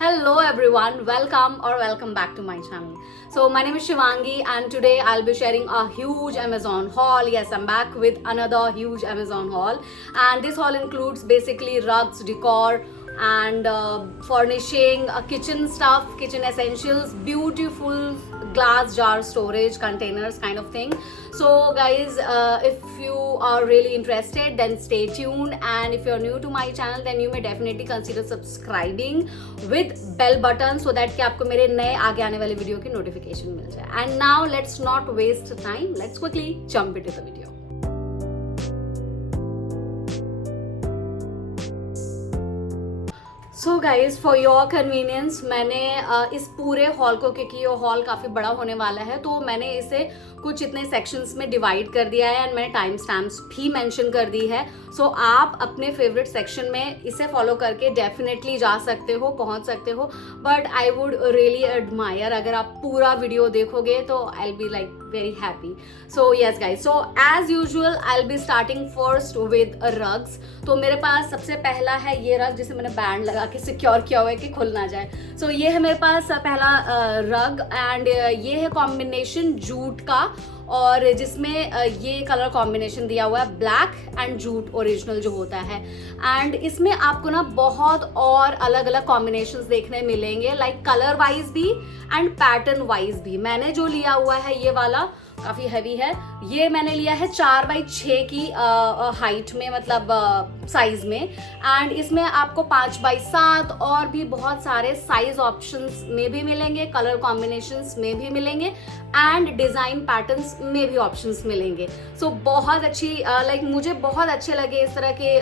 Hello everyone, welcome back to my channel. So my name is Shivangi and today I'll be sharing a huge Amazon haul. Yes, I'm back with another huge Amazon haul, and this haul includes basically rugs, decor and furnishing, kitchen stuff, kitchen essentials, beautiful glass jar storage containers kind of thing. So guys, if you are really interested then stay tuned, and if you're new to my channel then you may definitely consider subscribing with bell button so that कि आपको मेरे नए आगे आने वाले video की notification मिल जाए. And now let's not waste time, let's quickly jump into the video. So guys for your convenience मैंने इस पूरे हॉल को, क्योंकि ये हॉल काफ़ी बड़ा होने वाला है, तो मैंने इसे कुछ इतने सेक्शंस में डिवाइड कर दिया है एंड मैंने टाइम स्टैम्प्स भी मेंशन कर दी है. सो आप अपने फेवरेट सेक्शन में इसे फॉलो करके डेफिनेटली जा सकते हो, पहुंच सकते हो. But I would really admire अगर आप पूरा वीडियो देखोगे तो I will be like very happy. So yes guys, so as usual I'll be starting first with rugs. तो मेरे पास सबसे पहला है ये रग जिसे मैंने बैंड लगा के सिक्योर किया हुआ है कि खुल ना जाए. So ये है मेरे पास पहला रग एंड ये है कॉम्बिनेशन जूट का, और जिसमें ये कलर कॉम्बिनेशन दिया हुआ है ब्लैक एंड जूट ओरिजिनल जो होता है. एंड इसमें आपको ना बहुत और अलग अलग कॉम्बिनेशंस देखने मिलेंगे, लाइक कलर वाइज भी एंड पैटर्न वाइज भी. मैंने जो लिया हुआ है ये वाला काफ़ी हैवी है, ये मैंने लिया है 4x6 की हाइट में, मतलब साइज में. एंड इसमें आपको 5x7 और भी बहुत सारे साइज ऑप्शंस में भी मिलेंगे, कलर कॉम्बिनेशंस में भी मिलेंगे एंड डिज़ाइन पैटर्न्स में भी ऑप्शंस मिलेंगे. सो बहुत अच्छी लाइक मुझे बहुत अच्छे लगे इस तरह के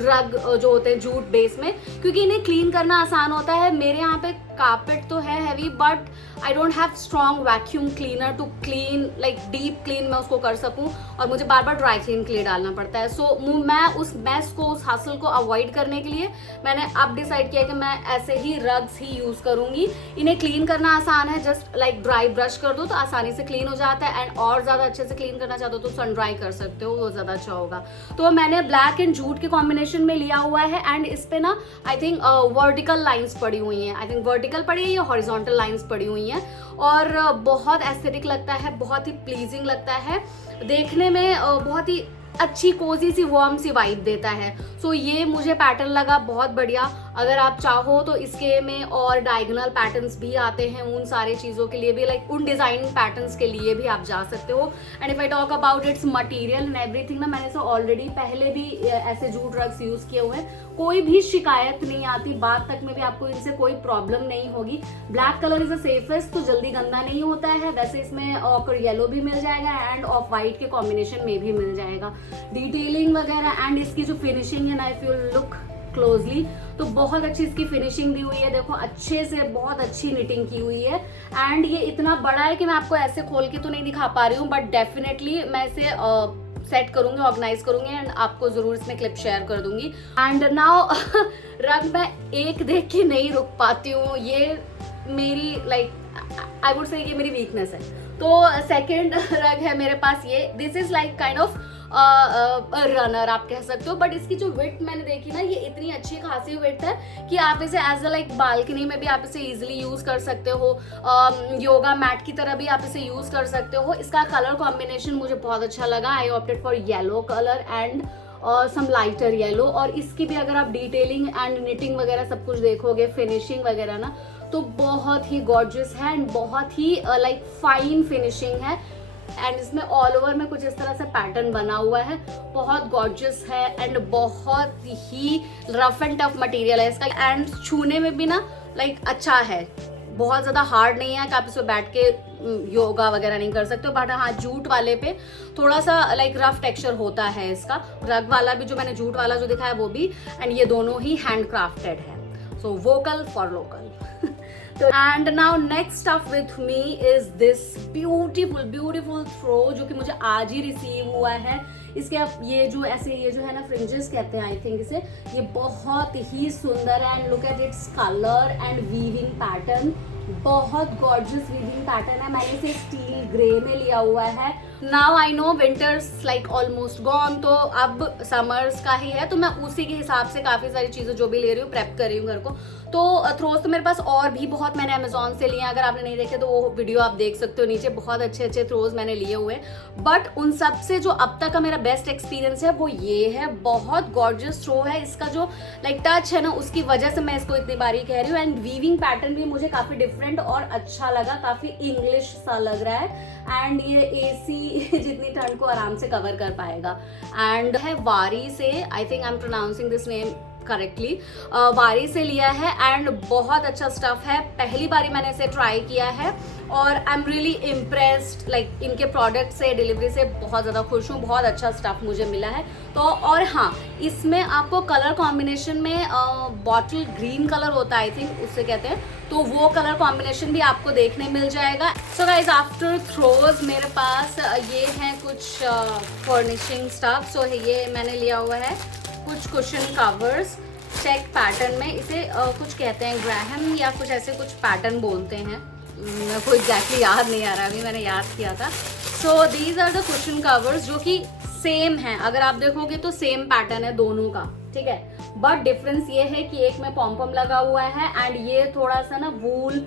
रग जो होते हैं जूट बेस में, क्योंकि इन्हें क्लीन करना आसान होता है. मेरे यहाँ पे कारपेट तो है heavy, but I don't have strong vacuum cleaner to clean, like deep clean मैं उसको कर सकूं, और मुझे बार बार ड्राई क्लीन के लिए डालना पड़ता है. सो मैं उस मैस को, उस हासिल को अवॉइड करने के लिए मैंने अब डिसाइड किया कि मैं ऐसे ही रग्स ही यूज़ करूँगी. इन्हें क्लीन करना आसान है, जस्ट लाइक ड्राई ब्रश कर दो तो आसानी से क्लीन हो जाता है. एंड और ज़्यादा अच्छे से क्लीन करना चाहते हो तो सन ड्राई कर सकते हो, वो ज़्यादा अच्छा होगा. तो मैंने ब्लैक एंड जूट के कॉम्बिनेशन में लिया हुआ है. एंड इस पे ना आई थिंक वर्टिकल लाइन्स पड़ी हुई हैं, आई थिंक वर्टिकल पड़ी है या हॉरिजॉन्टल लाइन्स पड़ी हुई हैं, और बहुत एस्थेटिक लगता है, बहुत ही प्लीजिंग लगता है देखने में, बहुत ही अच्छी कोजी सी वार्म सी वाइब देता है. सो ये मुझे पैटर्न लगा बहुत बढ़िया. अगर आप चाहो तो इसके में और डायगोनल पैटर्न्स भी आते हैं, उन सारे चीज़ों के लिए भी, लाइक उन डिज़ाइन पैटर्न्स के लिए भी आप जा सकते हो. And if I talk about it's material and everything ना, मैंने इसे ऑलरेडी पहले भी ऐसे जूट रग्स यूज़ किए हुए हैं, कोई भी शिकायत नहीं आती, बाद तक में भी आपको इनसे कोई प्रॉब्लम नहीं होगी. Black colour is the safest, तो जल्दी गंदा नहीं होता है. वैसे इसमें ऑकर येलो भी मिल जाएगा एंड ऑफ वाइट के कॉम्बिनेशन में भी मिल जाएगा. डिटेलिंग वगैरह एंड इसकी जो फिनिशिंग है ना, इफ यू लुक क्लोजली तो बहुत अच्छी इसकी फिनिशिंग दी हुई है. देखो अच्छे से बहुत अच्छी निटिंग की हुई है. एंड ये इतना बड़ा है कि मैं आपको ऐसे खोल के तो नहीं दिखा पा रही हूँ, बट डेफिनेटली मैं इसे सेट करूंगी, ऑर्गेनाइज करूंगी एंड आपको जरूर इसमें क्लिप शेयर कर दूंगी. एंड नाउ रग मैं एक देख के नहीं रुक पाती हूँ, ये मेरी लाइक आई वुड से ये मेरी वीकनेस है. तो सेकेंड रग है मेरे पास ये, this is like kind of runner आप कह सकते हो, बट इसकी जो विड्थ मैंने देखी ना, ये इतनी अच्छी खासी विड्थ है कि आप इसे एज अ लाइक बालकनी में भी आप इसे इजीली यूज कर सकते हो, योगा मैट की तरह भी आप इसे यूज कर सकते हो. इसका कलर कॉम्बिनेशन मुझे बहुत अच्छा लगा. I opted for yellow colour and some lighter yellow. और इसकी भी अगर आप डिटेलिंग एंड निटिंग वगैरह सब कुछ देखोगे, फिनिशिंग वगैरह ना, तो बहुत ही गॉर्जियस है एंड बहुत ही लाइक फाइन फिनिशिंग है. एंड इसमें ऑल ओवर में कुछ इस तरह से पैटर्न बना हुआ है, बहुत गॉर्जियस है एंड बहुत ही रफ एंड टफ मटेरियल है इसका. एंड छूने में भी ना लाइक अच्छा है, बहुत ज़्यादा हार्ड नहीं है कि आप इसमें बैठ के योगा वगैरह नहीं कर सकते हो. बट हाँ, जूट वाले पे थोड़ा सा लाइक रफ टेक्सचर होता है इसका. रग वाला भी जो मैंने जूट वाला जो दिखाया वो भी, एंड ये दोनों ही हैंड क्राफ्टेड है. So vocal for local. And now next up with me is this beautiful throw, जो कि मुझे आज ही रिसीव हुआ है. इसके अब ये जो है ना फ्रिंजेस कहते हैं आई थिंक इसे, ये बहुत ही सुंदर है. And look at its colour and weaving pattern, बहुत गॉर्जियस वीविंग पैटर्न है. मैंने इसे स्टील ग्रे में लिया हुआ है. Now I know winters like almost gone, तो अब समर्स का ही है, तो मैं उसी के हिसाब से काफ़ी सारी चीज़ें जो भी ले रही हूँ प्रेप कर रही हूँ घर को. तो थ्रोज तो मेरे पास और भी बहुत मैंने अमेजोन से लिए हैं, अगर आपने नहीं देखे तो वो वीडियो आप देख सकते हो नीचे, बहुत अच्छे अच्छे थ्रोज मैंने लिए हुए हैं। बट उन सब से जो अब तक का मेरा बेस्ट एक्सपीरियंस है वो ये है, बहुत गॉर्जियस थ्रो है, इसका जो लाइक टच है ना उसकी वजह से मैं इसको इतनी बारी कह रही हूँ। एंड वीविंग पैटर्न भी मुझे काफी डिफरेंट और अच्छा लगा, काफी इंग्लिश सा लग रहा है। एंड ये एसी जितनी ठंड को आराम से कवर कर पाएगा। एंड है वारी से, I think I am pronouncing this name correctly, वारी से लिया है एंड बहुत अच्छा स्टफ है। पहली बारी मैंने इसे ट्राई किया है और I am really impressed, like इनके प्रोडक्ट से, डिलीवरी से बहुत ज़्यादा खुश हूँ, बहुत अच्छा स्टफ मुझे मिला है। तो और हाँ, इसमें आपको कलर कॉम्बिनेशन में बॉटल ग्रीन कलर होता है आई थिंक उससे कहते हैं, तो वो कलर कॉम्बिनेशन भी आपको देखने मिल जाएगा। सो गाइज आफ्टर थ्रोज मेरे पास ये हैं कुछ फर्निशिंग स्टफ। सो ये मैंने लिया हुआ है कुछ कुशन कवर्स चेक पैटर्न में, इसे कुछ कहते हैं ग्राहम या कुछ ऐसे कुछ पैटर्न बोलते हैं, मेरे को एग्जैक्टली याद नहीं आ रहा, अभी मैंने याद किया था। So these are the cushion covers जो कि सेम है, अगर आप देखोगे तो सेम पैटर्न है दोनों का, ठीक है। बट डिफरेंस ये है कि एक में पॉम लगा हुआ है एंड ये थोड़ा सा ना वूल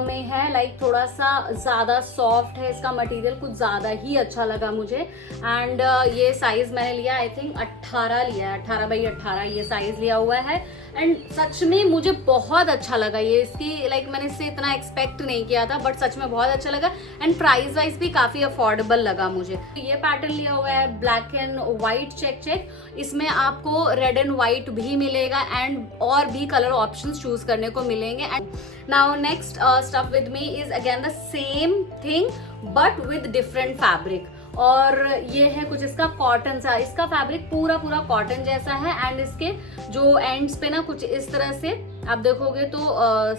में है, लाइक थोड़ा सा ज़्यादा सॉफ्ट है, इसका मटेरियल कुछ ज़्यादा ही अच्छा लगा मुझे। एंड ये साइज़ मैंने लिया आई थिंक 18 लिया है, 18 बाई 18 ये साइज़ लिया हुआ है। एंड सच में मुझे बहुत अच्छा लगा ये, इसकी लाइक मैंने इससे इतना एक्सपेक्ट नहीं किया था, बट सच में बहुत अच्छा लगा एंड प्राइस वाइज भी काफ़ी अफोर्डेबल लगा मुझे। ये पैटर्न लिया हुआ है ब्लैक एंड वाइट चेक, इसमें आपको रेड एंड वाइट भी मिलेगा एंड और भी कलर ऑप्शंस चूज करने को मिलेंगे। And now next stuff with me is again the same thing but with different fabric, और ये है कुछ इसका कॉटन सा, इसका फैब्रिक पूरा कॉटन जैसा है एंड इसके जो एंड्स पे ना कुछ इस तरह से आप देखोगे तो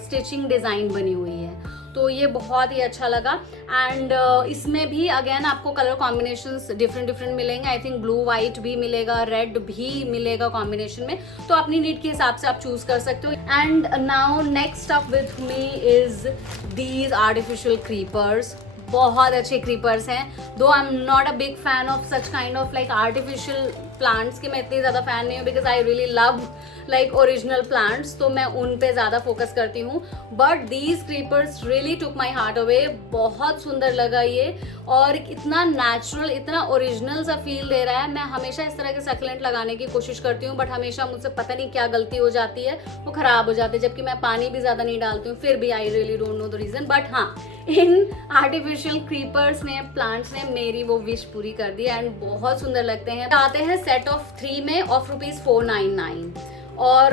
स्टिचिंग डिजाइन बनी हुई है, तो ये बहुत ही अच्छा लगा। एंड इसमें भी अगेन आपको कलर कॉम्बिनेशंस डिफरेंट मिलेंगे, आई थिंक ब्लू वाइट भी मिलेगा, रेड भी मिलेगा कॉम्बिनेशन में, तो अपनी नीड के हिसाब से आप चूज कर सकते हो। And now next up with me is these artificial creepers, बहुत अच्छे क्रीपर्स हैं, दो I am not a big fan of such kind of like artificial plants की, मैं इतनी ज़्यादा फैन नहीं हूँ because I really love like original plants, तो मैं उन पे ज़्यादा फोकस करती हूँ। But these creepers really took my heart away, बहुत सुंदर लगा ये और इतना नेचुरल, इतना ओरिजिनल सा फील दे रहा है। मैं हमेशा इस तरह के सक्लेंट लगाने की कोशिश करती हूँ बट हमेशा मुझसे पता नहीं क्या गलती हो जाती है, वो खराब हो जाते हैं, जबकि मैं पानी भी ज़्यादा नहीं डालती हूँ, फिर भी I really don't know the reason. But हाँ, इन आर्टिफिशियल क्रीपर्स ने, प्लांट्स ने मेरी वो विश पूरी कर दी एंड बहुत सुंदर लगते हैं। आते हैं सेट ऑफ 3 में ऑफ ₹499 और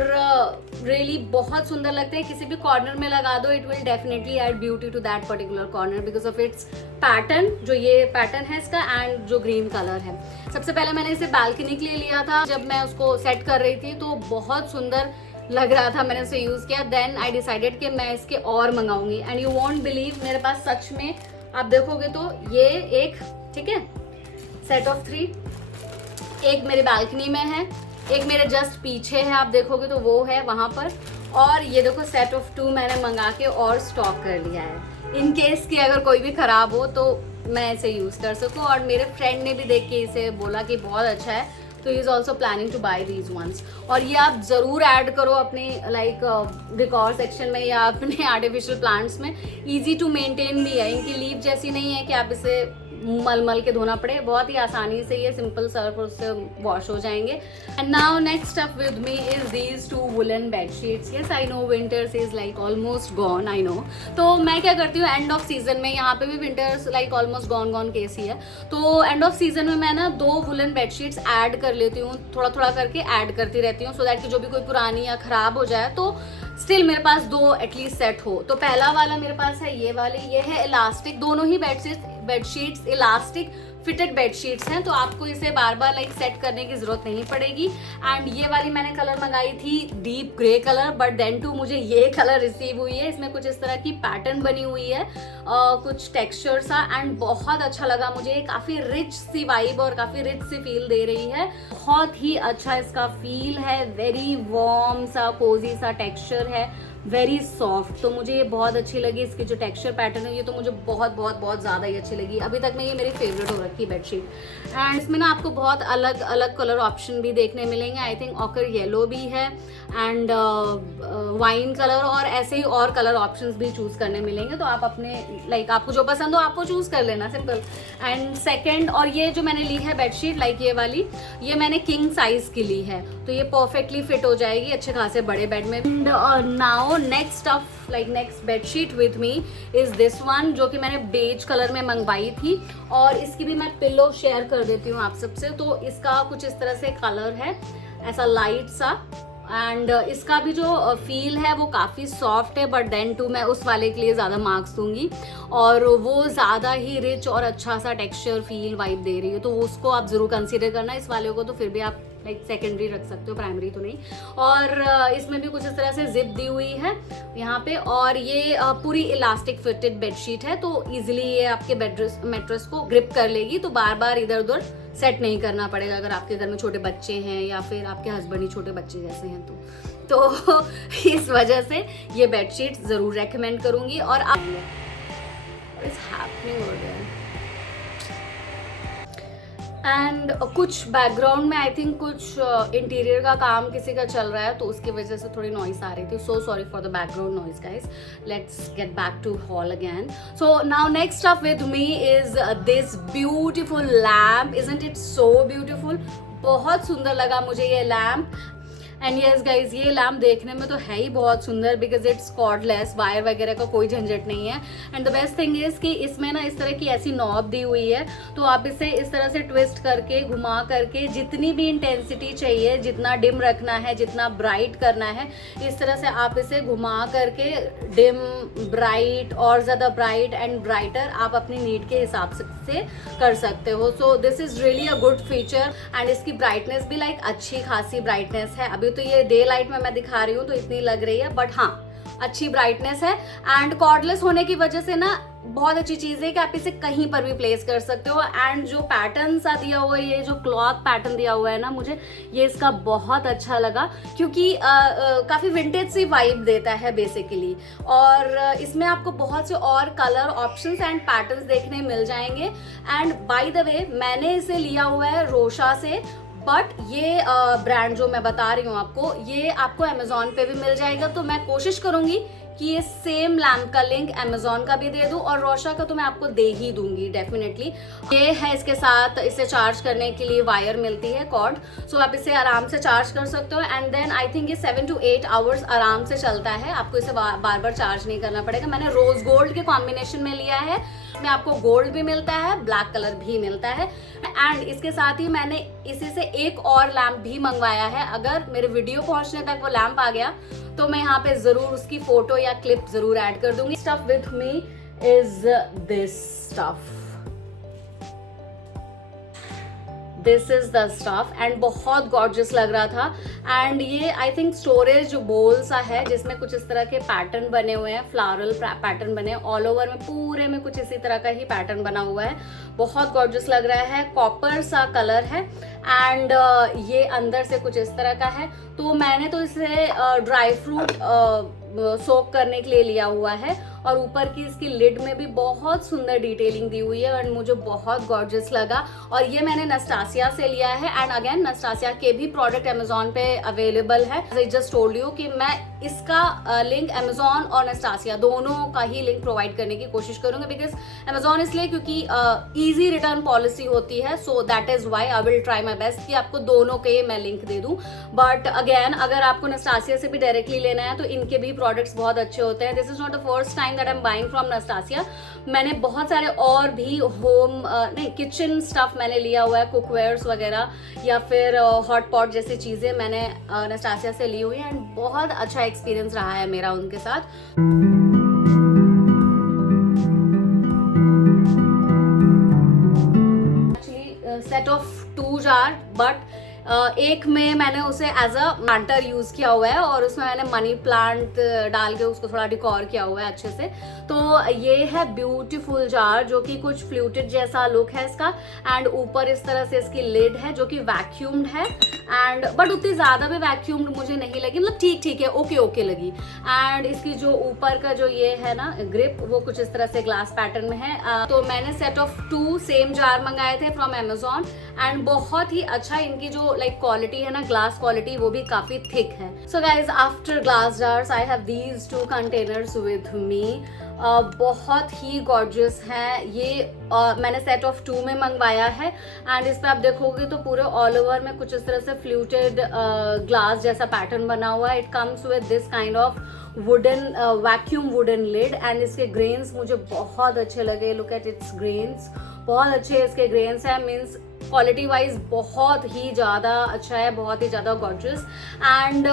रियली बहुत सुंदर लगते हैं, किसी भी कॉर्नर में लगा दो, it will definitely add beauty to that particular corner because of its pattern, जो ये पैटर्न है इसका एंड जो ग्रीन कलर है। सबसे पहले मैंने इसे बालकनी के लिए लिया था, जब मैं उसको सेट कर रही थी तो बहुत सुंदर लग रहा था, मैंने उसे यूज किया, देन आई डिसाइडेड कि मैं इसके और मंगाऊंगी एंड यू वोंट बिलीव मेरे पास सच में आप देखोगे तो ये एक, ठीक है, सेट ऑफ 3, एक मेरी बालकनी में है, एक मेरे जस्ट पीछे है, आप देखोगे तो वो है वहां पर, और ये देखो सेट ऑफ 2 मैंने मंगा के और स्टॉक कर लिया है इन केस कि अगर कोई भी खराब हो तो मैं इसे यूज कर सकूं। और मेरे फ्रेंड ने भी देख के इसे बोला कि बहुत अच्छा है, तो he is also planning two by these once. और ये आप जरूर ऐड करो अपने लाइक डेकोर सेक्शन में या अपने आर्टिफिशियल प्लांट्स में, इजी टू मेंटेन भी है, इनकी लीफ जैसी नहीं है कि आप इसे मल के धोना पड़े, बहुत ही आसानी से ये सिंपल सर्फ उससे वॉश हो जाएंगे। And now next up with me is these 2 woollen bedsheets. Yes I know winters is like almost gone, I know, तो मैं क्या करती हूँ एंड ऑफ सीजन में, यहाँ पे भी winters like almost gone case ही है, तो एंड ऑफ सीजन में मैं ना 2 वुलन बेडशीट्स ऐड कर लेती हूँ, थोड़ा करके ऐड करती रहती हूँ, सो दैट कि जो भी कोई पुरानी या खराब हो जाए तो स्टिल मेरे पास 2 एटलीस्ट सेट हो। तो पहला वाला मेरे पास है ये वाले, ये है इलास्टिक, दोनों ही बेडशीट्स इलास्टिक फिटेड बेडशीट्स हैं, तो आपको इसे बार बार लाइक सेट करने की जरूरत नहीं पड़ेगी। एंड ये वाली मैंने कलर मंगाई थी deep grey colour, but then too मुझे ये कलर रिसीव हुई है, इसमें कुछ इस तरह की पैटर्न बनी हुई है, कुछ टेक्सचर सा, एंड बहुत अच्छा लगा मुझे, काफी रिच सी वाइब और काफी रिच सी फील दे रही है, बहुत ही अच्छा इसका फील है, वेरी वार्म सा कोजी सा टेक्सचर है, वेरी सॉफ्ट। तो मुझे ये बहुत अच्छी लगी, इसकी जो टेक्सचर पैटर्न है ये तो मुझे बहुत बहुत बहुत ज़्यादा ही अच्छी लगी। अभी तक में ये मेरी फेवरेट हो रखी बेडशीट। एंड इसमें ना आपको बहुत अलग अलग कलर ऑप्शन भी देखने मिलेंगे। आई थिंक ऑकर येलो भी है एंड वाइन कलर, और ऐसे ही और कलर ऑप्शंस भी चूज़ करने मिलेंगे। तो आप अपने लाइक आपको जो पसंद हो आपको चूज़ कर लेना, सिंपल। एंड सेकेंड, और ये जो मैंने ली है बेडशीट लाइक ये वाली, ये मैंने किंग साइज की ली है, तो ये परफेक्टली फिट हो जाएगी अच्छे खासे बड़े बेड में। And now next stuff like next bedsheet with me is this one, जो कि मैंने बेज कलर में मंगवाई थी। और इसकी भी मैं पिलो शेयर कर देती हूँ आप सबसे। तो इसका कुछ इस तरह से कलर है, ऐसा लाइट सा। एंड इसका भी जो फील है वो काफ़ी सॉफ्ट है, बट देन टू मैं उस वाले के लिए ज़्यादा मार्क्स दूंगी, और वो ज़्यादा ही रिच और अच्छा सा टेक्सचर फील वाइब दे रही है, तो उसको आप ज़रूर कंसीडर करना। इस वाले को तो फिर भी आप लाइक सेकेंडरी रख सकते हो, प्राइमरी तो नहीं। और इसमें भी कुछ इस तरह से जिप दी हुई है यहाँ पे, और ये पूरी इलास्टिक फिटेड बेडशीट है, तो इजीली ये आपके मैट्रेस को ग्रिप कर लेगी, तो बार बार इधर उधर सेट नहीं करना पड़ेगा अगर आपके घर में छोटे बच्चे हैं या फिर आपके हस्बैंड ही छोटे बच्चे जैसे हैं तो इस वजह से ये बेडशीट ज़रूर रेकमेंड करूँगी। और आप एंड कुछ बैकग्राउंड में आई थिंक कुछ इंटीरियर का काम किसी का चल रहा है, तो उसकी वजह से थोड़ी नॉइस आ रही थी। So sorry for the background noise guys. Let's get back to hall again. So now next up with me is this beautiful lamp. Isn't it so beautiful? बहुत सुंदर लगा मुझे ये लैम्प। एंड यस गाइज, ये lamp देखने में तो है ही बहुत सुंदर, बिकॉज इट्स कॉर्डलेस, वायर वगैरह का कोई झंझट नहीं है। And the best thing is कि इसमें ना इस तरह की ऐसी नॉब दी हुई है, तो आप इसे इस तरह से ट्विस्ट करके घुमा करके जितनी भी इंटेंसिटी चाहिए, जितना डिम रखना है, जितना ब्राइट करना है, इस तरह से आप इसे घुमा करके डिम, ब्राइट, और ज़्यादा ब्राइट एंड ब्राइटर आप अपनी नीड के हिसाब से कर सकते हो। So this is really a good feature. And इसकी ब्राइटनेस भी लाइक अच्छी खासी ब्राइटनेस है। अभी तो ये डे लाइट में मैं दिखा रही हूँ तो इतनी लग रही है, बट हाँ अच्छी ब्राइटनेस है। एंड कॉर्डलेस होने की वजह से ना बहुत अच्छी चीज़ है कि आप इसे कहीं पर भी प्लेस कर सकते हो। एंड जो पैटर्न सा दिया हुआ है, ये जो क्लॉथ पैटर्न दिया हुआ है ना, मुझे ये इसका बहुत अच्छा लगा, क्योंकि काफ़ी विंटेज सी वाइब देता है बेसिकली। और इसमें आपको बहुत से और कलर ऑप्शंस एंड पैटर्न्स देखने मिल जाएंगे। एंड बाय द वे, मैंने इसे लिया हुआ है रोशा से, बट ये ब्रांड जो मैं बता रही हूँ आपको, ये आपको अमेजोन पे भी मिल जाएगा। तो मैं कोशिश करूंगी कि ये सेम लैम्प का लिंक अमेजोन का भी दे दूं, और रोशा का तो मैं आपको दे ही दूंगी डेफिनेटली। ये है, इसके साथ इसे चार्ज करने के लिए वायर मिलती है, कॉर्ड। सो आप इसे आराम से चार्ज कर सकते हो। एंड देन आई थिंक ये 7 to 8 आवर्स आराम से चलता है, आपको इसे बार बार चार्ज नहीं करना पड़ेगा। मैंने रोज गोल्ड के कॉम्बिनेशन में लिया है, इसमें आपको गोल्ड भी मिलता है, ब्लैक कलर भी मिलता है। एंड इसके साथ ही मैंने इसी से एक और लैम्प भी मंगवाया है। अगर मेरे वीडियो पहुंचने तक वो लैम्प आ गया तो मैं यहाँ पे जरूर उसकी फोटो या क्लिप जरूर ऐड कर दूंगी। Stuff with me is this stuff, this is the stuff, and बहुत गॉर्जियस लग रहा था। एंड ये आई थिंक स्टोरेज बोल सा है, जिसमें कुछ इस तरह के पैटर्न बने हुए हैं, फ्लावरल पैटर्न बने, ऑल ओवर में पूरे में कुछ इसी तरह का ही पैटर्न बना हुआ है। बहुत गॉर्जियस लग रहा है, कॉपर सा कलर है। एंड ये अंदर से कुछ इस तरह का है। तो मैंने तो इसे ड्राई फ्रूट सोक करने के लिए लिया हुआ है, और ऊपर की इसकी लिड में भी बहुत सुंदर डिटेलिंग दी हुई है, और मुझे बहुत गॉर्जियस लगा। और ये मैंने नस्टासिया से लिया है। एंड अगेन नस्टासिया के भी प्रोडक्ट अमेजोन पे अवेलेबल है। आई जस्ट टोल्ड यू कि मैं इसका लिंक अमेजोन और नस्टासिया दोनों का ही लिंक प्रोवाइड करने की कोशिश करूंगी, बिकॉज अमेजोन इसलिए क्योंकि ईजी रिटर्न पॉलिसी होती है। So that is why I will try my best कि आपको दोनों के मैं लिंक दे दूं। बट अगेन, अगर आपको नस्टासिया से भी डायरेक्टली लेना है तो इनके भी प्रोडक्ट्स बहुत अच्छे होते हैं। This is not the first time that I am buying from Nastasia. मैंने बहुत सारे और भी होम किचन स्टफ मैंने लिया हुआ है, कुकवेयर्स वगैरह या फिर हॉट पॉट जैसी चीज़ें मैंने नस्टासिया से ली हुई है, एंड बहुत अच्छा एक्सपीरियंस रहा है मेरा उनके साथ। Actually set of 2 jar, but एक में मैंने उसे एज अ प्लांटर यूज़ किया हुआ है और उसमें मैंने मनी प्लांट डाल के उसको थोड़ा डिकोर किया हुआ है अच्छे से। तो ये है ब्यूटीफुल जार जो कि कुछ फ्लूटेड जैसा लुक है इसका, एंड ऊपर इस तरह से इसकी लिड है जो कि वैक्यूम्ड है, एंड बट उतनी ज़्यादा भी वैक्यूम्ड मुझे नहीं लगी, मतलब ठीक ठीक है, ओके ओके लगी। एंड इसकी जो ऊपर का जो ये है ना ग्रिप, वो कुछ इस तरह से ग्लास पैटर्न में है। तो मैंने सेट ऑफ 2 सेम जार मंगाए थे फ्रॉम Amazon, एंड बहुत ही अच्छा इनकी जो लाइक क्वालिटी है ना, ग्लास क्वालिटी, वो भी काफी थिक है। So guys, after glass jars I have these 2 containers with me. बहुत ही गॉर्जियस है ये। मैंने सेट ऑफ 2 में मंगवाया है, एंड इस पे आप देखोगे तो पूरे ऑल ओवर में कुछ इस तरह से फ्लूटेड ग्लास जैसा पैटर्न बना हुआ है। It comes with this kind of wooden vacuum wooden lid, and इसके ग्रेन्स मुझे बहुत अच्छे लगे। लुक एट इट्स ग्रेन्स, बहुत अच्छे इसके ग्रेन्स हैं, मीन्स क्वालिटी वाइज बहुत ही ज़्यादा अच्छा है, बहुत ही ज़्यादा गॉर्जियस। एंड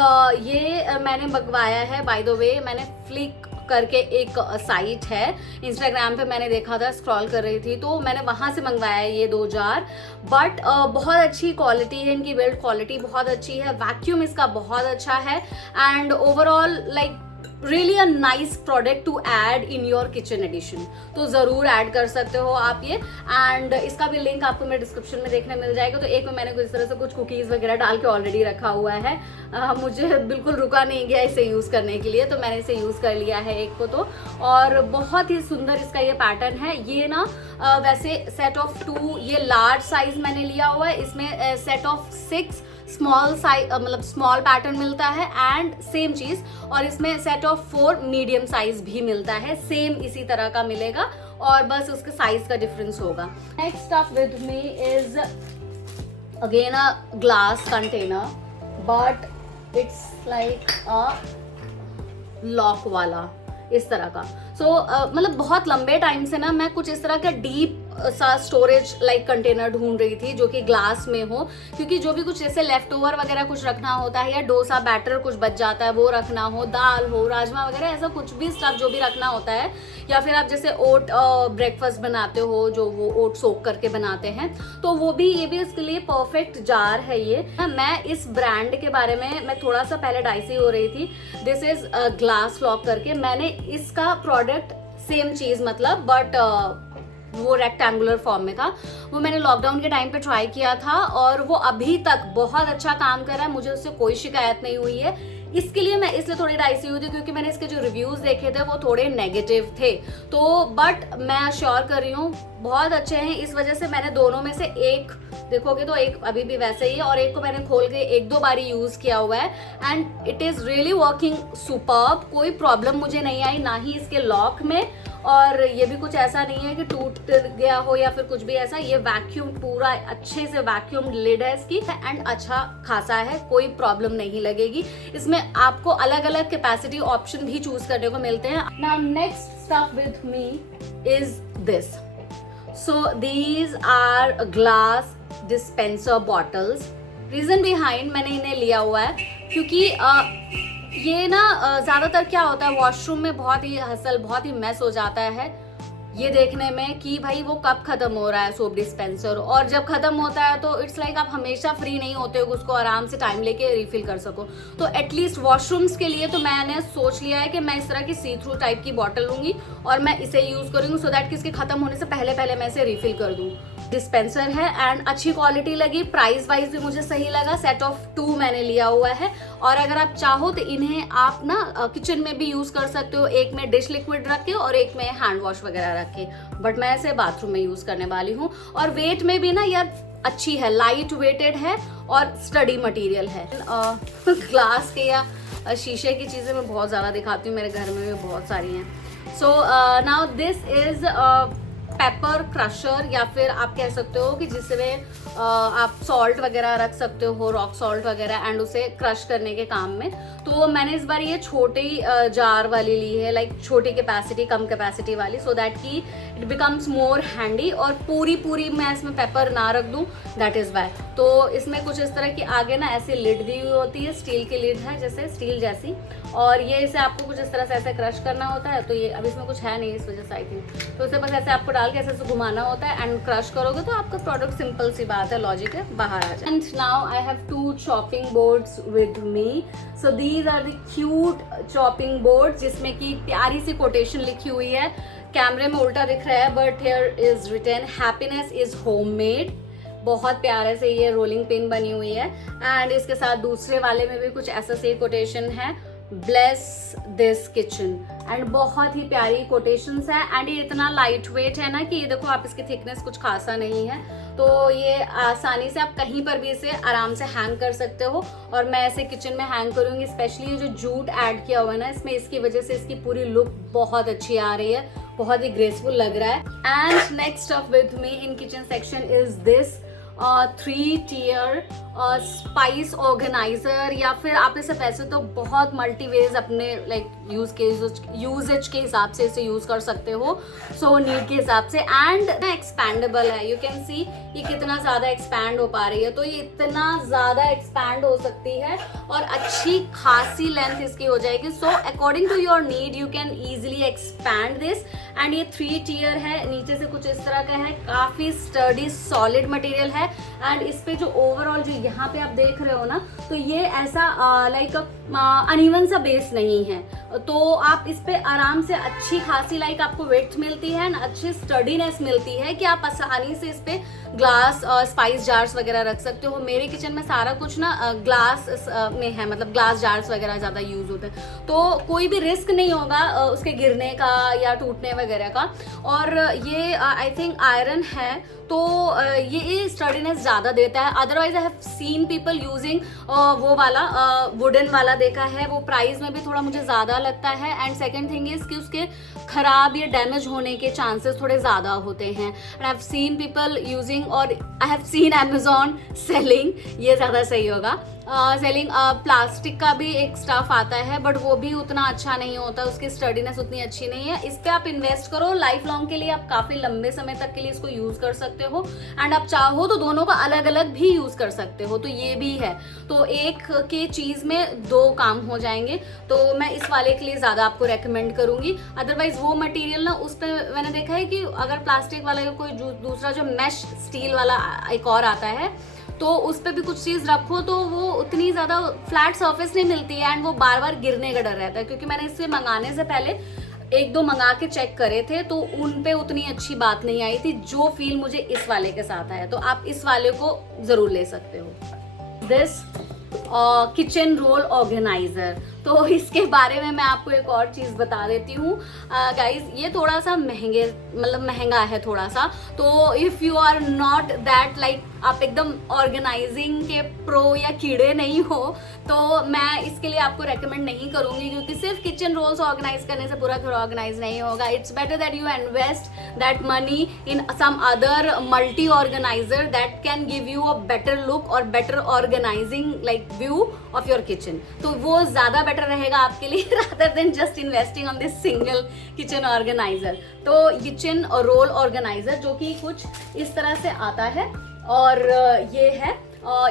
ये मैंने मंगवाया है, बाय द वे मैंने फ्लिक करके एक साइट है इंस्टाग्राम पे, मैंने देखा था, स्क्रॉल कर रही थी तो मैंने वहाँ से मंगवाया है ये 2 जार। बट बहुत अच्छी क्वालिटी है, इनकी बिल्ड क्वालिटी बहुत अच्छी है, वैक्यूम इसका बहुत अच्छा है, and overall like really a nice product to add in your kitchen addition. तो ज़रूर ऐड कर सकते हो आप ये, एंड इसका भी लिंक आपको मेरे डिस्क्रिप्शन में देखने मिल जाएगा। तो एक में मैंने इस तरह से कुछ कुकीज़ वगैरह डाल के ऑलरेडी रखा हुआ है, मुझे बिल्कुल रुका नहीं गया इसे यूज़ करने के लिए, तो मैंने इसे यूज़ कर लिया है एक को तो। और बहुत ही सुंदर इसका ये पैटर्न है। ये ना वैसे सेट ऑफ 2 ये लार्ज साइज मैंने लिया हुआ है, इसमें सेट ऑफ 6 स्मॉल साइज मतलब स्मॉल पैटर्न मिलता है, एंड सेम चीज, और इसमें सेट ऑफ 4 मीडियम साइज भी मिलता है, सेम इसी तरह का मिलेगा, और बस उसके साइज का डिफरेंस होगा। Next stuff with me is again a glass container, but it's like a lock वाला, इस तरह का। मतलब बहुत लंबे टाइम से ना मैं कुछ इस तरह का डीप सा स्टोरेज लाइक कंटेनर ढूंढ रही थी जो कि ग्लास में हो, क्योंकि जो भी कुछ जैसे लेफ्ट ओवर वगैरह कुछ रखना होता है, या डोसा बैटर कुछ बच जाता है वो रखना हो, दाल हो, राजमा वगैरह, ऐसा कुछ भी स्टफ जो भी रखना होता है, या फिर आप जैसे ओट ब्रेकफास्ट बनाते हो, जो वो ओट सोक करके बनाते हैं, तो वो भी, ये भी इसके लिए परफेक्ट जार है ये। मैं इस ब्रांड के बारे में मैं थोड़ा सा पहले डाइसी हो रही थी, दिस इज ग्लास लॉक करके। मैंने इसका प्रोडक्ट सेम चीज मतलब बट वो रेक्टेंगुलर फॉर्म में था, वो मैंने लॉकडाउन के टाइम पे ट्राई किया था, और वो अभी तक बहुत अच्छा काम कर रहा है, मुझे उससे कोई शिकायत नहीं हुई है। इसके लिए मैं इसलिए थोड़ी डाइसी हुई थी क्योंकि मैंने इसके जो रिव्यूज देखे थे वो थोड़े नेगेटिव थे, तो बट मैं श्योर कर रही हूँ बहुत अच्छे हैं। इस वजह से मैंने दोनों में से एक, देखोगे तो एक अभी भी वैसे ही है, और एक को मैंने खोल के 1-2 बारी यूज किया हुआ है, and it is really working superb. कोई प्रॉब्लम मुझे नहीं आई, ना ही इसके लॉक में, और ये भी कुछ ऐसा नहीं है कि टूट गया हो या फिर कुछ भी ऐसा। ये वैक्यूम पूरा अच्छे से वैक्यूम लिड है इसकी, एंड अच्छा खासा है, कोई प्रॉब्लम नहीं लगेगी। इसमें आपको अलग अलग कैपेसिटी ऑप्शन भी चूज करने को मिलते हैं। Now next stuff with me is this. So these are glass dispenser bottles. Reason behind मैंने इन्हें लिया हुआ है क्योंकि ये ना ज़्यादातर क्या होता है, वॉशरूम में बहुत ही हसल, बहुत ही मैस हो जाता है ये देखने में कि भाई वो कब खत्म हो रहा है सोप डिस्पेंसर, और जब खत्म होता है तो इट्स लाइक आप हमेशा फ्री नहीं होते हो उसको आराम से टाइम लेके रिफिल कर सको। तो एटलीस्ट वॉशरूम्स के लिए तो मैंने सोच लिया है कि मैं इस तरह की सी थ्रू टाइप की बॉटल लूंगी और मैं इसे यूज करूंगी, सो दैट कि इसके खत्म होने से पहले पहले मैं इसे रिफिल कर दूं। डिस्पेंसर है एंड अच्छी क्वालिटी लगी, प्राइस वाइज भी मुझे सही लगा। सेट ऑफ 2 मैंने लिया हुआ है, और अगर आप चाहो तो इन्हें आप ना किचन में भी यूज कर सकते हो, एक में डिश लिक्विड रख के और एक में हैंड वॉश वगैरह रख के, बट मैं इसे बाथरूम में यूज करने वाली हूँ। और वेट में भी ना यार अच्छी है, लाइट वेटेड है और स्टडी मटेरियल है। ग्लास के या शीशे की चीजें मैं बहुत ज्यादा दिखाती हूँ, मेरे घर में भी बहुत सारी हैं। So now this is paper crusher, या फिर आप कह सकते हो कि जिसमें आप सॉल्ट वगैरह रख सकते हो, रॉक सॉल्ट वगैरह, एंड उसे क्रश करने के काम में। तो मैंने इस बार ये छोटी जार वाली ली है, लाइक छोटी कैपेसिटी, कम कैपेसिटी वाली, सो दैट कि इट बिकम्स मोर हैंडी, और पूरी मैं इसमें पेपर ना रख दूं, दैट इज वाई। तो इसमें कुछ इस तरह की आगे ना ऐसी लिड दी हुई होती है, स्टील की लिड है जैसे स्टील जैसी, और ये इसे आपको कुछ इस तरह से ऐसे क्रश करना होता है। तो ये अब इसमें कुछ है नहीं इस वजह से आई थिंक, तो इसे बस ऐसे आपको डाल के ऐसे ऐसे घुमाना होता है एंड क्रश करोगे तो आपका प्रोडक्ट, सिंपल सी बात है, लॉजिक है, बाहर आ जाए। And now I have 2 chopping boards with me. So these are the cute chopping board जिसमें कि प्यारी सी कोटेशन लिखी हुई है। कैमरे में उल्टा दिख रहा है but here is written happiness is homemade. बहुत प्यारे से ये रोलिंग पिन बनी हुई है एंड इसके साथ दूसरे वाले में भी कुछ ऐसा से कोटेशन है, ब्लेस दिस किचन, एंड बहुत ही प्यारी कोटेशंस है। एंड ये इतना लाइट वेट है ना कि ये देखो, आप इसकी थिकनेस कुछ खासा नहीं है, तो ये आसानी से आप कहीं पर भी इसे आराम से हैंग कर सकते हो। और मैं ऐसे किचन में हैंग करूंगी, स्पेशली ये जो जूट ऐड किया हुआ है ना इसमें, इसकी वजह से इसकी पूरी लुक बहुत अच्छी आ रही है, बहुत ही ग्रेसफुल लग रहा है। And next up with me in kitchen section is this 3-tier spice organiser, या फिर आप इसे वैसे तो बहुत मल्टीवेज अपने लाइक यूजेज के हिसाब से इसे यूज कर सकते हो, सो नीड के हिसाब से। एंड एक्सपैंडेबल है, यू कैन सी ये कितना ज्यादा एक्सपैंड हो पा रही है, तो ये इतना ज्यादा एक्सपैंड हो सकती है और अच्छी खासी लेंथ इसकी हो जाएगी। So according to your need you can easily expand this. And ये 3-tier है, नीचे से कुछ इस तरह का है, काफी स्टर्डी सॉलिड मटेरियल है। एंड इस पे जो ओवरऑल जो यहाँ पे आप देख रहे हो ना, तो ये ऐसा लाइक अनइवन सा बेस नहीं है, तो आप इस पे आराम से अच्छी खासी लाइक आपको विड्थ मिलती है, अच्छी स्टडीनेस मिलती है कि आप आसानी से इस पे ग्लास स्पाइस जार्स वगैरह रख सकते हो। मेरे किचन में सारा कुछ ना ग्लास में है, मतलब ग्लास जार्स वगैरह ज़्यादा यूज होते हैं, तो कोई भी रिस्क नहीं होगा उसके गिरने का या टूटने वगैरह का। और ये आई थिंक आयरन है, तो ये स्टडीनेस ज़्यादा देता है। Otherwise I have seen people using वो वाला वुडन वाला देखा है, वो प्राइस में भी थोड़ा मुझे ज़्यादा लगता है। एंड सेकंड थिंग इज कि उसके खराब या डैमेज होने के चांसेस थोड़े ज़्यादा होते हैं। And I have seen people using, और I have seen Amazon selling, ये ज़्यादा सही होगा, सेलिंग प्लास्टिक का भी एक स्टफ आता है बट वो भी उतना अच्छा नहीं होता, उसकी स्टडीनेस उतनी अच्छी नहीं है। इस पे आप इन्वेस्ट करो लाइफ लॉन्ग के लिए, आप काफ़ी लंबे समय तक के लिए इसको यूज़ कर सकते हो। एंड आप चाहो तो दोनों का अलग अलग भी यूज़ कर सकते हो, तो ये भी है, तो एक के चीज़ में 2 काम हो जाएंगे। तो मैं इस वाले के लिए ज़्यादा आपको रेकमेंड करूँगी। अदरवाइज वो मटीरियल ना, उस पर मैंने देखा है कि अगर प्लास्टिक वाला कोई दूसरा जो मैश स्टील वाला एक और आता है, तो उस पर भी कुछ चीज़ रखो तो वो उतनी ज़्यादा फ्लैट सरफेस नहीं मिलती है एंड वो बार बार गिरने का डर रहता है। क्योंकि मैंने इसे मंगाने से पहले 1-2 मंगा के चेक करे थे, तो उन पे उतनी अच्छी बात नहीं आई थी जो फील मुझे इस वाले के साथ आया, तो आप इस वाले को ज़रूर ले सकते हो। दिस किचन रोल ऑर्गेनाइजर, तो इसके बारे में मैं आपको एक और चीज़ बता देती हूँ गाइज, ये थोड़ा सा महंगा है थोड़ा सा, तो if you are not that like आप एकदम ऑर्गेनाइजिंग के प्रो या कीड़े नहीं हो, तो मैं इसके लिए आपको रेकमेंड नहीं करूँगी, क्योंकि सिर्फ किचन रोल्स ऑर्गेनाइज करने से पूरा घर ऑर्गेनाइज नहीं होगा। It's better that you invest that money in some other multi organiser that can give you a better look और better organising like view of your kitchen, तो वो ज़्यादा बेटर रहेगा आपके लिए rather than just investing on this single kitchen organiser. तो kitchen roll organiser जो कि कुछ इस तरह से आता है, और ये है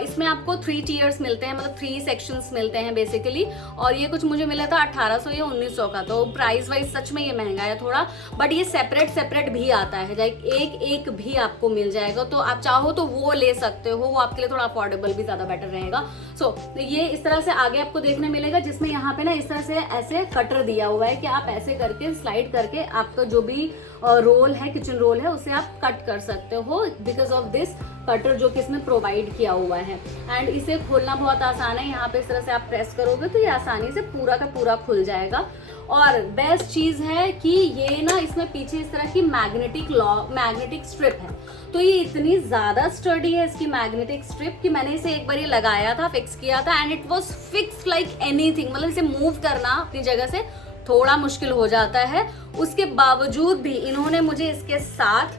इसमें आपको 3 tiers मिलते हैं, मतलब 3 sections मिलते हैं बेसिकली, और ये कुछ मुझे मिला था 1800 या 1900 का, तो प्राइस वाइज सच में ये महंगा है थोड़ा, बट ये सेपरेट भी आता है, लाइक एक भी आपको मिल जाएगा, तो आप चाहो तो वो ले सकते हो, वो आपके लिए थोड़ा अफोर्डेबल भी ज़्यादा बेटर रहेगा। सो ये इस तरह से आगे आपको देखने मिलेगा, जिसमें यहाँ पे ना इस तरह से ऐसे कटर दिया हुआ है कि आप ऐसे करके स्लाइड करके आपका जो भी रोल है, किचन रोल है, उसे आप कट कर सकते हो बिकॉज ऑफ दिस कटर जो कि इसमें प्रोवाइड किया हुआ है। एंड इसे खोलना बहुत आसान है, यहाँ पे इस तरह से आप प्रेस करोगे तो ये आसानी से पूरा का पूरा खुल जाएगा। और बेस्ट चीज़ है कि ये ना इसमें पीछे इस तरह की मैग्नेटिक स्ट्रिप है, तो ये इतनी ज़्यादा स्टर्डी है इसकी मैग्नेटिक स्ट्रिप कि मैंने इसे एक बार ये लगाया था, फिक्स किया था, and it was fix like anything, मतलब इसे मूव करना अपनी जगह से थोड़ा मुश्किल हो जाता है। उसके बावजूद भी इन्होंने मुझे इसके साथ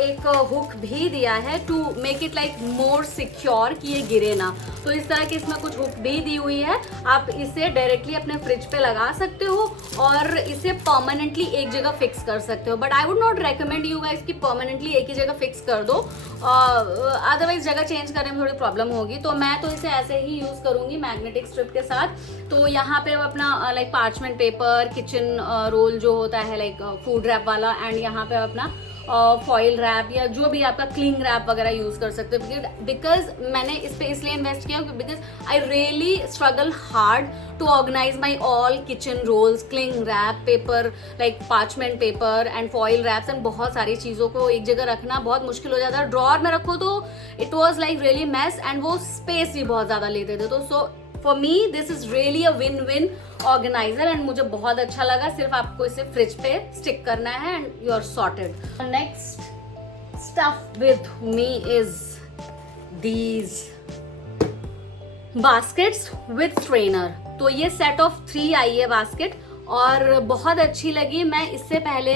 एक हुक भी दिया है to make it like more secure कि ये गिरे ना, तो इस तरह की इसमें कुछ हुक भी दी हुई है। आप इसे डायरेक्टली अपने फ्रिज पे लगा सकते हो और इसे परमानेंटली एक जगह फिक्स कर सकते हो, but I would not recommend you guys कि परमानेंटली एक ही जगह फिक्स कर दो, अदरवाइज जगह चेंज करने में थोड़ी प्रॉब्लम होगी। तो मैं तो इसे ऐसे ही यूज़ करूँगी मैग्नेटिक स्ट्रिप के साथ। तो यहाँ पे अपना like parchment paper, kitchen roll जो होता होता है लाइक फूड रैप वाला, एंड यहाँ पे अपना फॉइल रैप या जो भी आपका क्लिंग रैप वगैरह यूज कर सकते हो, बिकॉज मैंने इस पे इसलिए इन्वेस्ट किया because I really struggle hard to organise my all kitchen rolls, cling wrap, paper like parchment paper and foil wraps and बहुत सारी चीज़ों को एक जगह रखना बहुत मुश्किल हो जाता है। ड्रॉर में रखो तो it was like really mess and वो स्पेस भी बहुत ज़्यादा लेते थे। तो so for me this is really a win win organiser and मुझे बहुत अच्छा लगा। सिर्फ आपको इसे फ्रिज पे स्टिक करना है and you are sorted. Next stuff with me is these baskets with strainer. तो ये सेट ऑफ 3 आई है बास्केट और बहुत अच्छी लगी। मैं इससे पहले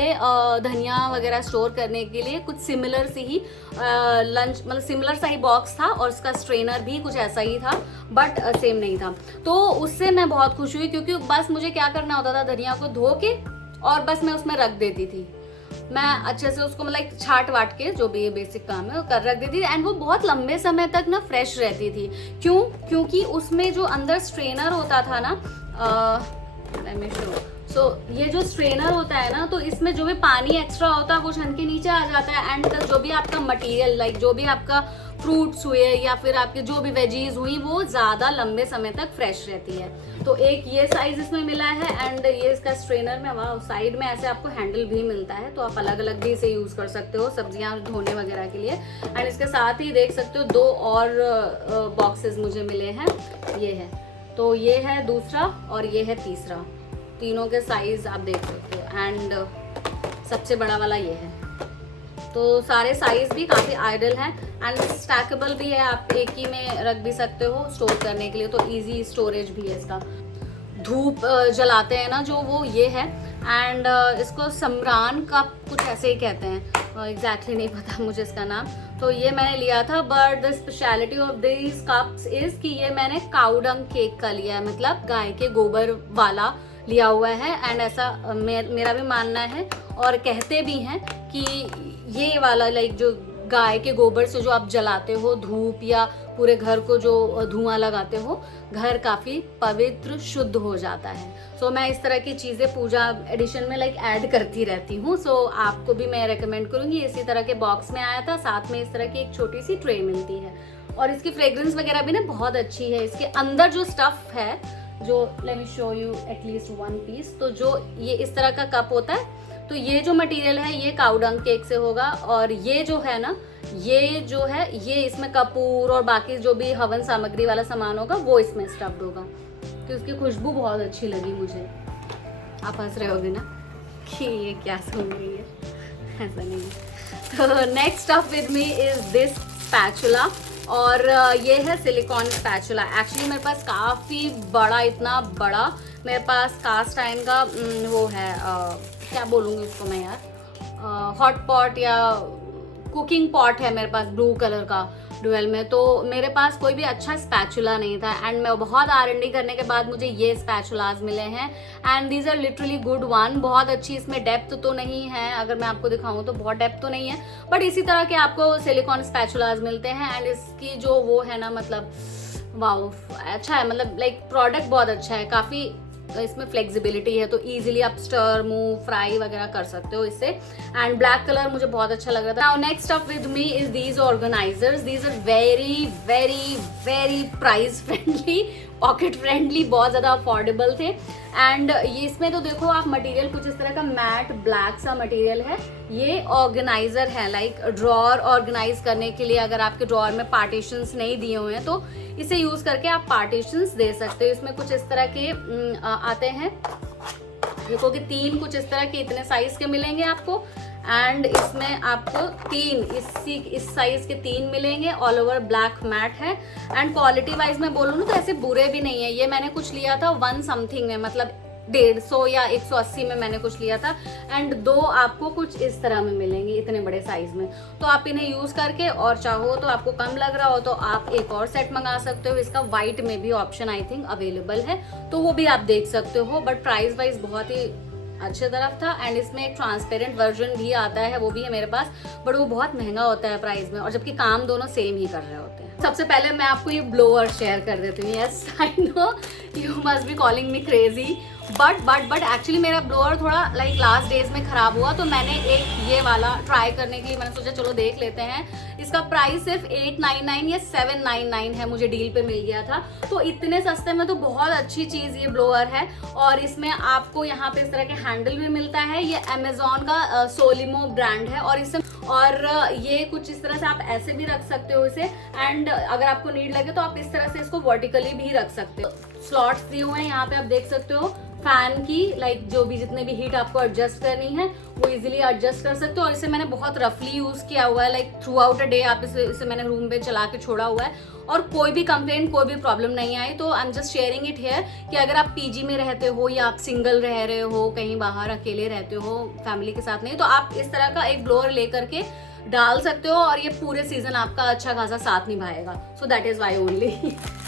धनिया वगैरह स्टोर करने के लिए कुछ सिमिलर से ही लंच मतलब सिमिलर सा ही बॉक्स था और उसका स्ट्रेनर भी कुछ ऐसा ही था बट सेम नहीं था। तो उससे मैं बहुत खुश हुई क्योंकि बस मुझे क्या करना होता था, धनिया को धो के और बस मैं उसमें रख देती थी। मैं अच्छे से उसको मतलब छाट वाट के जो भी ये बेसिक काम है वो कर रख देती थी एंड वो बहुत लंबे समय तक ना फ्रेश रहती थी। क्यों? क्योंकि उसमें जो अंदर स्ट्रेनर होता था ना, सो ये जो स्ट्रेनर होता है ना, तो इसमें जो भी पानी एक्स्ट्रा होता है वो छन के नीचे आ जाता है एंड जो भी आपका मटेरियल लाइक जो भी आपका फ्रूट्स हुए या फिर आपके जो भी वेजीज हुई वो ज़्यादा लंबे समय तक फ्रेश रहती है। तो एक ये साइज इसमें मिला है एंड ये इसका स्ट्रेनर में वहाँ साइड में ऐसे आपको हैंडल भी मिलता है, तो आप अलग अलग भी इसे यूज़ कर सकते हो सब्जियां धोने वगैरह के लिए। एंड इसके साथ ही देख सकते हो 2 और बॉक्सेस मुझे मिले हैं। ये है, तो ये है दूसरा और ये है तीसरा। तीनों के साइज आप देख सकते हो एंड सबसे बड़ा वाला ये है। तो सारे साइज भी काफ़ी आइडल हैं एंड स्टैकेबल भी है, आप एक ही में रख भी सकते हो स्टोर करने के लिए, तो इजी स्टोरेज भी है इसका। धूप जलाते हैं ना जो, वो ये है एंड इसको समरान कप कुछ ऐसे ही कहते हैं, एग्जैक्टली नहीं पता मुझे इसका नाम। तो ये मैंने लिया था but the speciality of this cups is कि ये मैंने काऊ डंग केक का लिया है, मतलब गाय के गोबर वाला लिया हुआ है एंड ऐसा मेरा भी मानना है और कहते भी हैं कि ये वाला लाइक जो गाय के गोबर से जो आप जलाते हो धूप या पूरे घर को जो धुआं लगाते हो, घर काफ़ी पवित्र शुद्ध हो जाता है। सो मैं इस तरह की चीज़ें पूजा एडिशन में लाइक ऐड करती रहती हूँ। सो आपको भी मैं रेकमेंड करूँगी। इसी तरह के बॉक्स में आया था, साथ में इस तरह की एक छोटी सी ट्रे मिलती है और इसकी फ्रेग्रेंस वगैरह भी ना बहुत अच्छी है। इसके अंदर जो स्टफ है, जो let me show you at least 1 piece, तो जो ये इस तरह का कप होता है, तो ये जो मटेरियल है ये काऊ डंग केक से होगा और ये जो है ना, ये जो है ये इसमें कपूर और बाकी जो भी हवन सामग्री वाला सामान होगा वो इसमें स्टफ्ड होगा। तो इसकी खुशबू बहुत अच्छी लगी मुझे। आप हंस रहे होगे ना कि ये क्या सुन रही है, ऐसा नहीं है। तो next stuff with me is this spatula और ये है सिलिकॉन स्पैचुला। एक्चुअली मेरे पास काफ़ी बड़ा, इतना बड़ा मेरे पास कास्ट आयरन का वो है, क्या बोलूँगी उसको मैं यार, हॉट पॉट या कुकिंग पॉट है मेरे पास ब्लू कलर का डुअल में। तो मेरे पास कोई भी अच्छा स्पैचुला नहीं था एंड मैं बहुत R&D करने के बाद मुझे ये स्पैचुलाज मिले हैं and these are literally good one. बहुत अच्छी इसमें डेप्थ तो नहीं है, अगर मैं आपको दिखाऊं तो बहुत डेप्थ तो नहीं है, बट इसी तरह के आपको सिलिकॉन स्पैचुलाज मिलते हैं एंड इसकी जो वो है ना, मतलब वाओ अच्छा है, मतलब लाइक प्रोडक्ट बहुत अच्छा है, काफ़ी इसमें फ्लेक्सिबिलिटी है, तो इजीली आप स्टर मूव फ्राई वगैरह कर सकते हो इससे। एंड ब्लैक कलर मुझे बहुत अच्छा लग रहा था। Now next up with me is these organisers. These are very very very price friendly, pocket friendly, बहुत ज़्यादा अफोर्डेबल थे एंड ये इसमें तो देखो आप मटेरियल कुछ इस तरह का मैट ब्लैक सा मटेरियल है। ये ऑर्गेनाइजर है लाइक ड्रॉर ऑर्गेनाइज करने के लिए, अगर आपके ड्रॉर में पार्टीशंस नहीं दिए हुए हैं तो इसे यूज़ करके आप पार्टीशंस दे सकते हो। इसमें कुछ इस तरह के आते हैं, देखो कि 3 कुछ इस तरह के इतने साइज के मिलेंगे आपको एंड इसमें आपको 3 इस साइज के 3 मिलेंगे। ऑल ओवर ब्लैक मैट है एंड क्वालिटी वाइज मैं बोलूँ ना तो ऐसे बुरे भी नहीं है। ये मैंने कुछ लिया था 1 समथिंग में, मतलब 150 या 180 में मैंने कुछ लिया था एंड 2 आपको कुछ इस तरह में मिलेंगे इतने बड़े साइज में। तो आप इन्हें यूज करके और चाहो तो आपको कम लग रहा हो तो आप एक और सेट मंगा सकते हो। इसका वाइट में भी ऑप्शन आई थिंक अवेलेबल है, तो वो भी आप देख सकते हो, बट प्राइस वाइज बहुत ही अच्छे तरफ था एंड इसमें एक ट्रांसपेरेंट वर्जन भी आता है, वो भी है मेरे पास, बट वो बहुत महंगा होता है प्राइस में, और जबकि काम दोनों सेम ही कर रहे होते हैं। सबसे पहले मैं आपको ये ब्लोअर शेयर कर देती हूँ. Yes I know you must be calling me crazy, but actually मेरा ब्लोअर थोड़ा लाइक लास्ट डेज में ख़राब हुआ, तो मैंने एक ये वाला ट्राई करने के लिए मैंने सोचा चलो देख लेते हैं. इसका प्राइस सिर्फ 899 या 799 है, मुझे डील पे मिल गया था. तो इतने सस्ते में तो बहुत अच्छी चीज़ ये ब्लोअर है. और इसमें आपको यहाँ पे इस तरह के हैंडल भी मिलता है. ये अमेजोन का सोलिमो ब्रांड है और इससे ये कुछ इस तरह से आप ऐसे भी रख सकते हो इसे, एंड अगर आपको नीड लगे तो आप इस तरह से इसको वर्टिकली भी रख सकते हो. स्लॉट्स दिए हुए हैं यहाँ पे, आप देख सकते हो फैन की, लाइक जो भी जितने भी हीट आपको एडजस्ट करनी है वो इजीली एडजस्ट कर सकते हो. और इसे मैंने बहुत रफली यूज किया हुआ है, like through out a day आप इसे मैंने रूम पे चला के छोड़ा हुआ है और कोई भी कंप्लेंट कोई भी प्रॉब्लम नहीं आई. तो I am just sharing it here कि अगर आप पीजी में रहते हो या आप सिंगल रह रहे हो, कहीं बाहर अकेले रहते हो, फैमिली के साथ नहीं, तो आप इस तरह का एक ब्लोअर लेकर के डाल सकते हो और ये पूरे सीजन आपका अच्छा खासा साथ निभाएगा. So that is why only.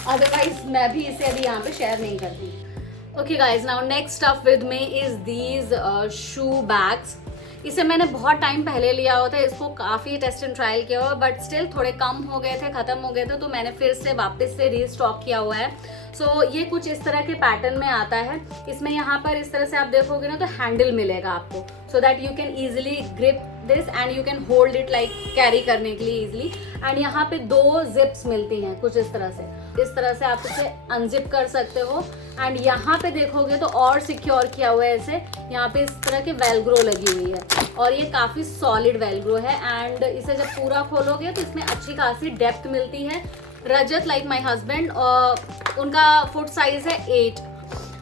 Otherwise मैं भी इसे अभी यहाँ पे शेयर नहीं करती. Okay guys, now next up with me is these shoe bags. इसे मैंने बहुत टाइम पहले लिया हुआ था, इसको काफ़ी टेस्ट एंड ट्रायल किया हुआ, बट स्टिल थोड़े कम हो गए थे, ख़त्म हो गए थे, तो मैंने फिर से वापस से रीस्टॉक किया हुआ है. सो ये कुछ इस तरह के पैटर्न में आता है. इसमें यहाँ पर इस तरह से आप देखोगे ना तो हैंडल मिलेगा आपको, so that you can easily grip this and you can hold it like carry करने के लिए ईजिली. एंड यहाँ पे 2 जिप्स मिलती हैं कुछ इस तरह से आप इसे अनजिप कर सकते हो. एंड यहाँ पे देखोगे तो और सिक्योर किया हुआ है इसे, यहाँ पे इस तरह के वेलग्रो लगी हुई है और ये काफ़ी सॉलिड वेलग्रो है. एंड इसे जब पूरा खोलोगे तो इसमें अच्छी खासी डेप्थ मिलती है. रजत लाइक माई हस्बैंड, उनका फुट साइज है 8,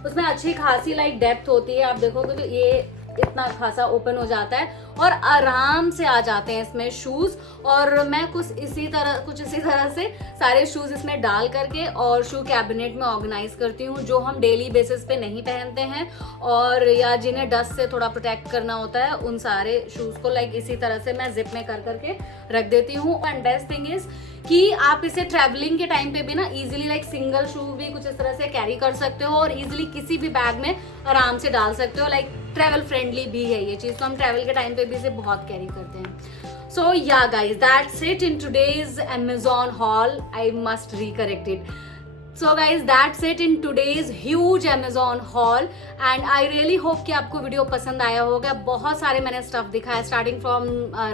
उसमें अच्छी खासी लाइक डेप्थ होती है. आप देखोगे तो ये इतना खासा ओपन हो जाता है और आराम से आ जाते हैं इसमें शूज़. और मैं कुछ इसी तरह से सारे शूज़ इसमें डाल करके और शू कैबिनेट में ऑर्गेनाइज करती हूँ, जो हम डेली बेसिस पे नहीं पहनते हैं और या जिन्हें डस्ट से थोड़ा प्रोटेक्ट करना होता है, उन सारे शूज़ को लाइक इसी तरह से मैं जिप में कर करके रख देती हूँ. एंड बेस्ट थिंग इज कि आप इसे ट्रैवलिंग के टाइम पे भी ना इजीली लाइक सिंगल शू भी कुछ इस तरह से कैरी कर सकते हो और इजीली किसी भी बैग में आराम से डाल सकते हो. लाइक ट्रैवल फ्रेंडली भी है ये चीज़, तो हम ट्रैवल के टाइम पे भी इसे बहुत कैरी करते हैं. सो yeah guys, that's it in today's Amazon haul. I must recorrect it. So guys, that's it in today's huge Amazon haul and I really hope कि आपको वीडियो पसंद आया होगा. बहुत सारे मैंने स्टफ दिखाया, स्टार्टिंग फ्रॉम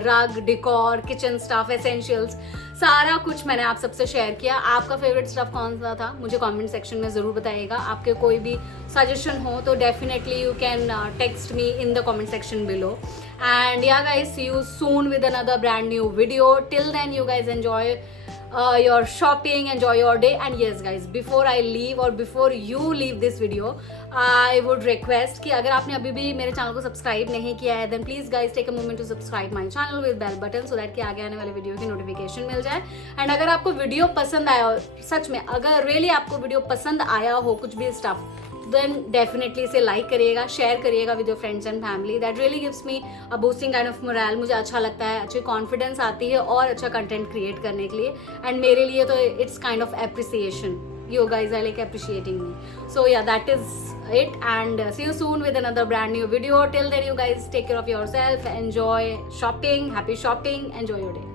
रग, डिकॉर, किचन स्टफ, एसेंशियल्स, सारा कुछ मैंने आप सबसे शेयर किया. आपका फेवरेट स्टफ कौन सा था मुझे कमेंट सेक्शन में ज़रूर बताइएगा. आपके कोई भी सजेशन हो तो definitely you can text me in the comment section below. And yeah guys, see you soon with another brand new video. Till then you guys enjoy your shopping, enjoy your day. And yes guys, before I leave or before you leave this video, I would request कि अगर आपने अभी भी मेरे channel को subscribe नहीं किया है then please guys take a moment to subscribe my channel with bell button so that कि आगे आने वाले वीडियो की नोटिफिकेशन मिल जाए. एंड अगर आपको वीडियो पसंद आया हो, सच में अगर रियली आपको वीडियो पसंद आया हो कुछ भी स्टफ, then definitely इसे लाइक करिएगा, शेयर करिएगा with your friends and family. That really gives me a boosting kind of morale. मुझे अच्छा लगता है, अच्छी कॉन्फिडेंस आती है और अच्छा कंटेंट क्रिएट करने के लिए. एंड मेरे लिए तो it's kind of appreciation. You guys are like appreciating me. So yeah, that is it and see you soon with another brand new video. Till then you guys take care of yourself, enjoy shopping, happy shopping, enjoy your day.